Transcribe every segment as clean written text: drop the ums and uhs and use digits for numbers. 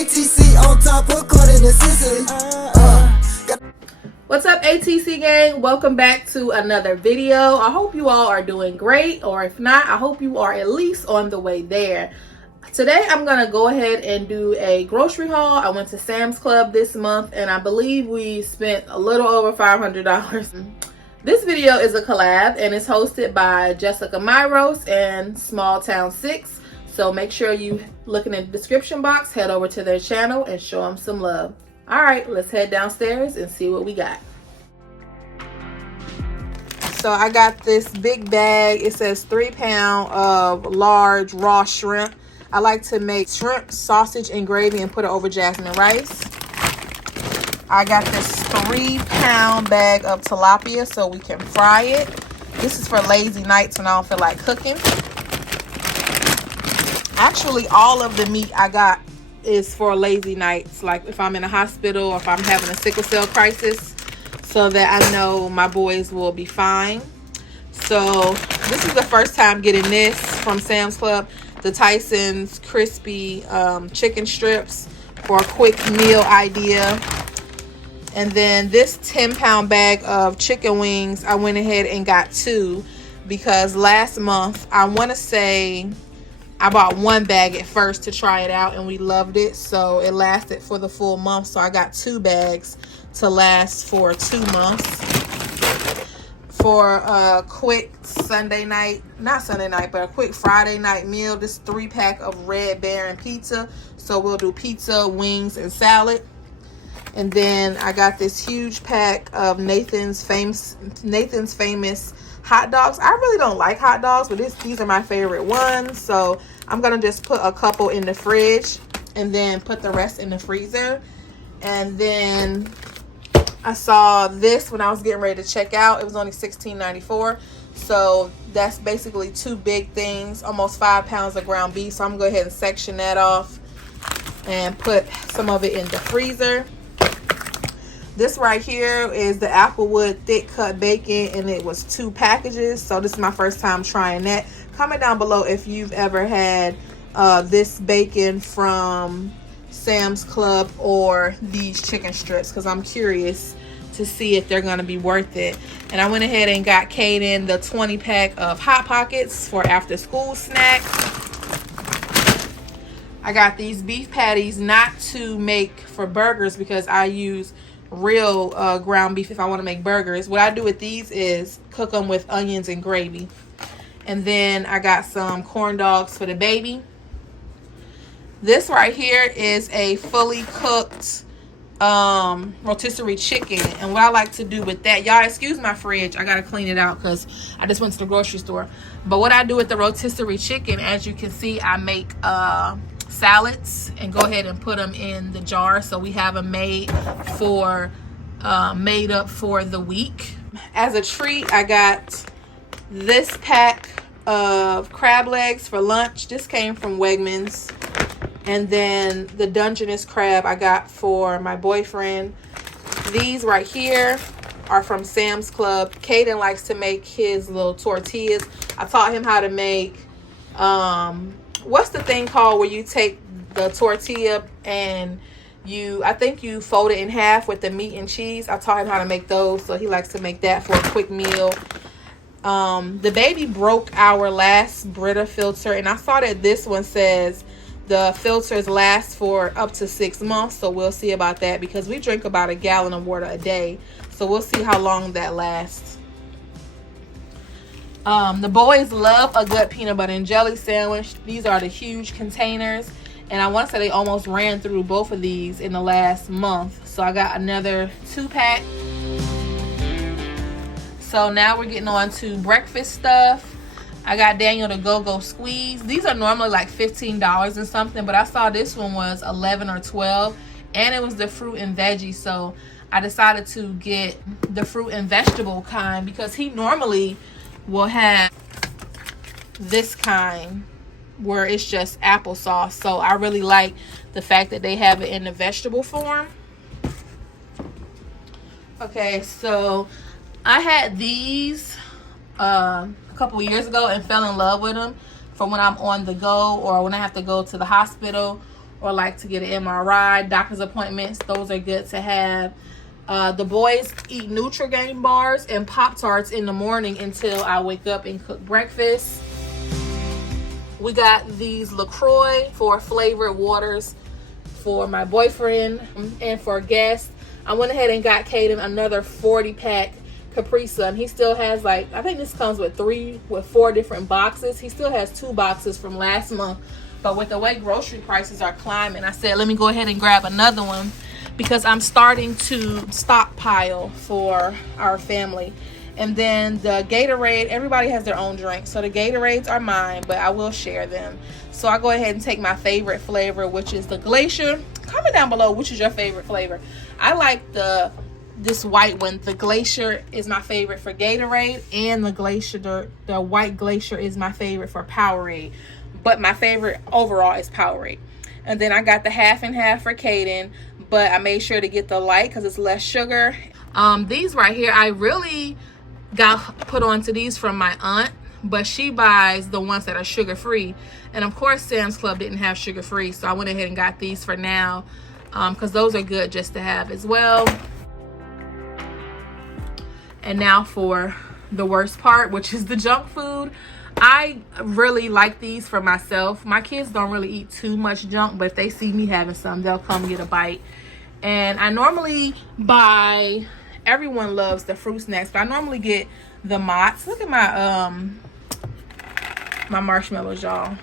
ATC on top, according to CICELY. What's up, ATC gang? Welcome back to another video. I hope you all are doing great, or if not, I hope you are at least on the way there. Today I'm gonna go ahead and do a grocery haul. I went to Sam's Club this month and I believe we spent a little over $500. This video is a collab and it's hosted by Jessica Myros and Small Town 6. So make sure you look in the description box, head over to their channel and show them some love. All right, let's head downstairs and see what we got. So I got this big bag. It says 3 pounds of large raw shrimp. I like to make shrimp, sausage, and gravy and put it over jasmine rice. I got this 3 pound bag of tilapia so we can fry it. This is for lazy nights when I don't feel like cooking. Actually, all of the meat I got is for lazy nights, like if I'm in a hospital or if I'm having a sickle cell crisis, so that I know my boys will be fine. So this is the first time getting this from Sam's Club. The Tyson's crispy chicken strips for a quick meal idea. And then this 10 pound bag of chicken wings, I went ahead and got 2 because last month, I want to say I bought 1 bag at first to try it out and we loved it. So it lasted for the full month. So I got 2 bags to last for 2 months. For a quick Sunday night, not Sunday night, but a quick Friday night meal, this 3-pack of Red Baron pizza. So we'll do pizza, wings, and salad. And then I got this huge pack of Nathan's famous hot dogs. I really don't like hot dogs, but these are my favorite ones. So I'm gonna just put a couple in the fridge and then put the rest in the freezer. And then I saw this when I was getting ready to check out. It was only $16.94. So that's basically 2 big things, almost 5 pounds of ground beef. So I'm gonna go ahead and section that off and put some of it in the freezer. This right here is the Applewood thick cut bacon and it was 2 packages. So this is my first time trying that. Comment down below if you've ever had this bacon from Sam's Club or these chicken strips, because I'm curious to see if they're gonna be worth it. And I went ahead and got Kaden the 20 pack of Hot Pockets for after school snack. I got these beef patties not to make for burgers because I use real ground beef if I want to make burgers. What I do with these is cook them with onions and gravy. And then I got some corn dogs for the baby. This right here is a fully cooked rotisserie chicken. And what I like to do with that, y'all excuse my fridge, I gotta clean it out because I just went to the grocery store. But what I do with the rotisserie chicken, as you can see, I make salads and go ahead and put them in the jar so we have them made up for the week. As a treat, I got this pack of crab legs for lunch. This came from Wegmans. And then the Dungeness crab I got for my boyfriend. These right here are from Sam's Club. Kaden likes to make his little tortillas. I taught him how to make what's the thing called where you take the tortilla and I think you fold it in half with the meat and cheese. I taught him how to make those, so he likes to make that for a quick meal. The baby broke our last Brita filter, and I saw that this one says the filters last for up to 6 months, so we'll see about that because we drink about 1 gallon of water a day, so we'll see how long that lasts. The boys love a good peanut butter and jelly sandwich. These are the huge containers, and I want to say they almost ran through both of these in the last month. So I got another 2-pack. So now we're getting on to breakfast stuff. I got Daniel the Go-Go Squeeze. These are normally like $15 and something, but I saw this one was $11 or $12, and it was the fruit and veggie. So I decided to get the fruit and vegetable kind because he normally will have this kind where it's just applesauce. So I really like the fact that they have it in the vegetable form. Okay, so I had these a couple years ago and fell in love with them for when I'm on the go or when I have to go to the hospital or like to get an MRI, doctor's appointments. Those are good to have. The boys eat Nutri-Grain bars and Pop-Tarts in the morning until I wake up and cook breakfast. We got these LaCroix for flavored waters for my boyfriend and for guests. I went ahead and got Caden another 40-pack Capri Sun. He still has, like, I think this comes with 4 different boxes. He still has 2 boxes from last month. But with the way grocery prices are climbing, I said, let me go ahead and grab another one because I'm starting to stockpile for our family. And then the Gatorade, everybody has their own drink. So the Gatorades are mine, but I will share them. So I go ahead and take my favorite flavor, which is the Glacier. Comment down below which is your favorite flavor. I like this white one. The Glacier is my favorite for Gatorade, and the Glacier, the white Glacier is my favorite for Powerade. But my favorite overall is Powerade. And then I got the half and half for Caden, but I made sure to get the light because it's less sugar. These right here, I really got put onto these from my aunt, but she buys the ones that are sugar free, and of course Sam's Club didn't have sugar free, so I went ahead and got these for now because those are good just to have as well. And now for the worst part, which is the junk food. I really like these for myself. My kids don't really eat too much junk, but if they see me having some, they'll come get a bite. And I normally buy, everyone loves the fruit snacks, but I normally get the Mott's. Look at my my marshmallows, y'all.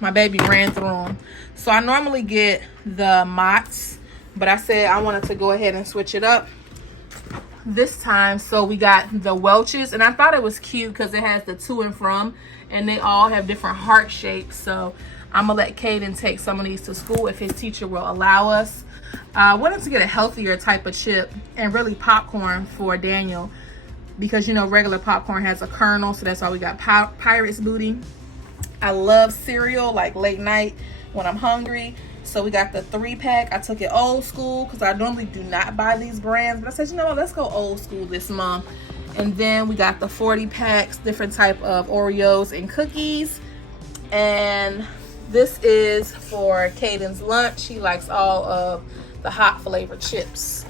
My baby ran through them. So I normally get the Mott's, but I said I wanted to go ahead and switch it up this time. So we got the Welch's, and I thought it was cute because it has the to and from, and they all have different heart shapes. So I'm gonna let Caden take some of these to school if his teacher will allow us. I wanted to get a healthier type of chip and really popcorn for Daniel because, you know, regular popcorn has a kernel, so that's why we got Pirate's Booty. I love cereal like late night when I'm hungry, so we got the 3-pack. I took it old school because I normally do not buy these brands, but I said, you know what, let's go old school this month. And then we got the 40 packs, different type of Oreos and cookies. And this is for Caden's lunch. He likes all of the hot flavored chips.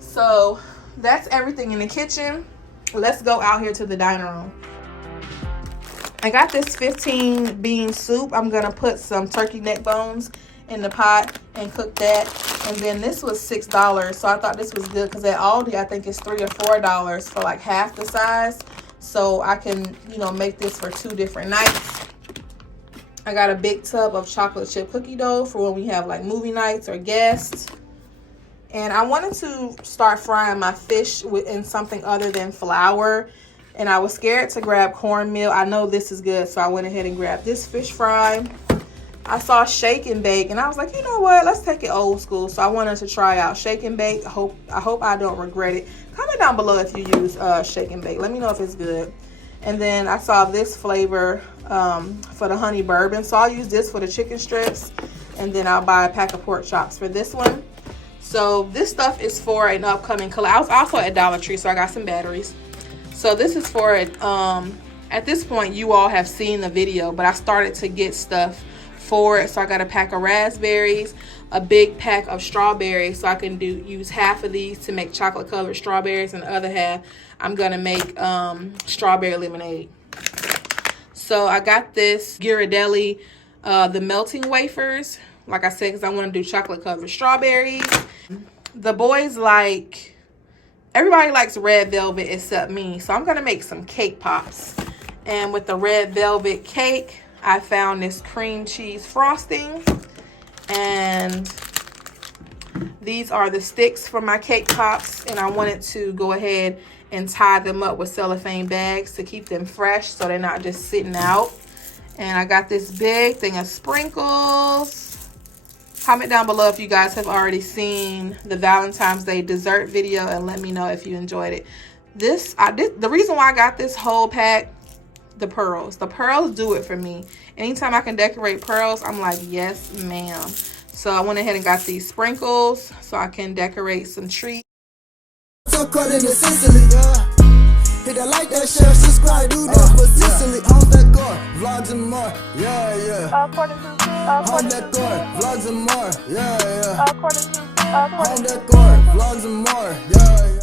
So that's everything in the kitchen. Let's go out here to the dining room. I got this 15 bean soup. I'm gonna put some turkey neck bones in the pot and cook that. And then this was $6, so I thought this was good because at Aldi I think it's $3 or $4 for like half the size. So I can, you know, make this for 2 different nights. I got a big tub of chocolate chip cookie dough for when we have like movie nights or guests. And I wanted to start frying my fish in something other than flour. And I was scared to grab cornmeal. I know this is good, so I went ahead and grabbed this fish fry. I saw shake and bake, and I was like, you know what? Let's take it old school. So I wanted to try out shake and bake. I hope I don't regret it. Comment down below if you use shake and bake. Let me know if it's good. And then I saw this flavor for the honey bourbon. So I'll use this for the chicken strips. And then I'll buy a pack of pork chops for this one. So this stuff is for an upcoming collab. I was also at Dollar Tree, so I got some batteries. So this is for it. At this point, you all have seen the video, but I started to get stuff for it. So I got a pack of raspberries, a big pack of strawberries. So I can use half of these to make chocolate covered strawberries, and the other half I'm gonna make strawberry lemonade. So I got this Ghirardelli, the melting wafers, like I said, because I want to do chocolate covered strawberries. The boys like, everybody likes red velvet except me, so I'm gonna make some cake pops. And with the red velvet cake, I found this cream cheese frosting, and these are the sticks for my cake pops, and I wanted to go ahead and tie them up with cellophane bags to keep them fresh so they're not just sitting out. And I got this big thing of sprinkles. Comment down below if you guys have already seen the Valentine's Day dessert video, and let me know if you enjoyed it. The reason why I got this whole pack, the pearls. The pearls do it for me. Anytime I can decorate pearls, I'm like, yes, ma'am. So I went ahead and got these sprinkles so I can decorate some treats. So caught in the CICELY, yeah. Hit that like, that, share, subscribe, do that for CICELY. How's that going? Vlogs and more, yeah. According to Home decor, vlogs and more. Yeah, yeah. Home decor, vlogs and more. Yeah, yeah.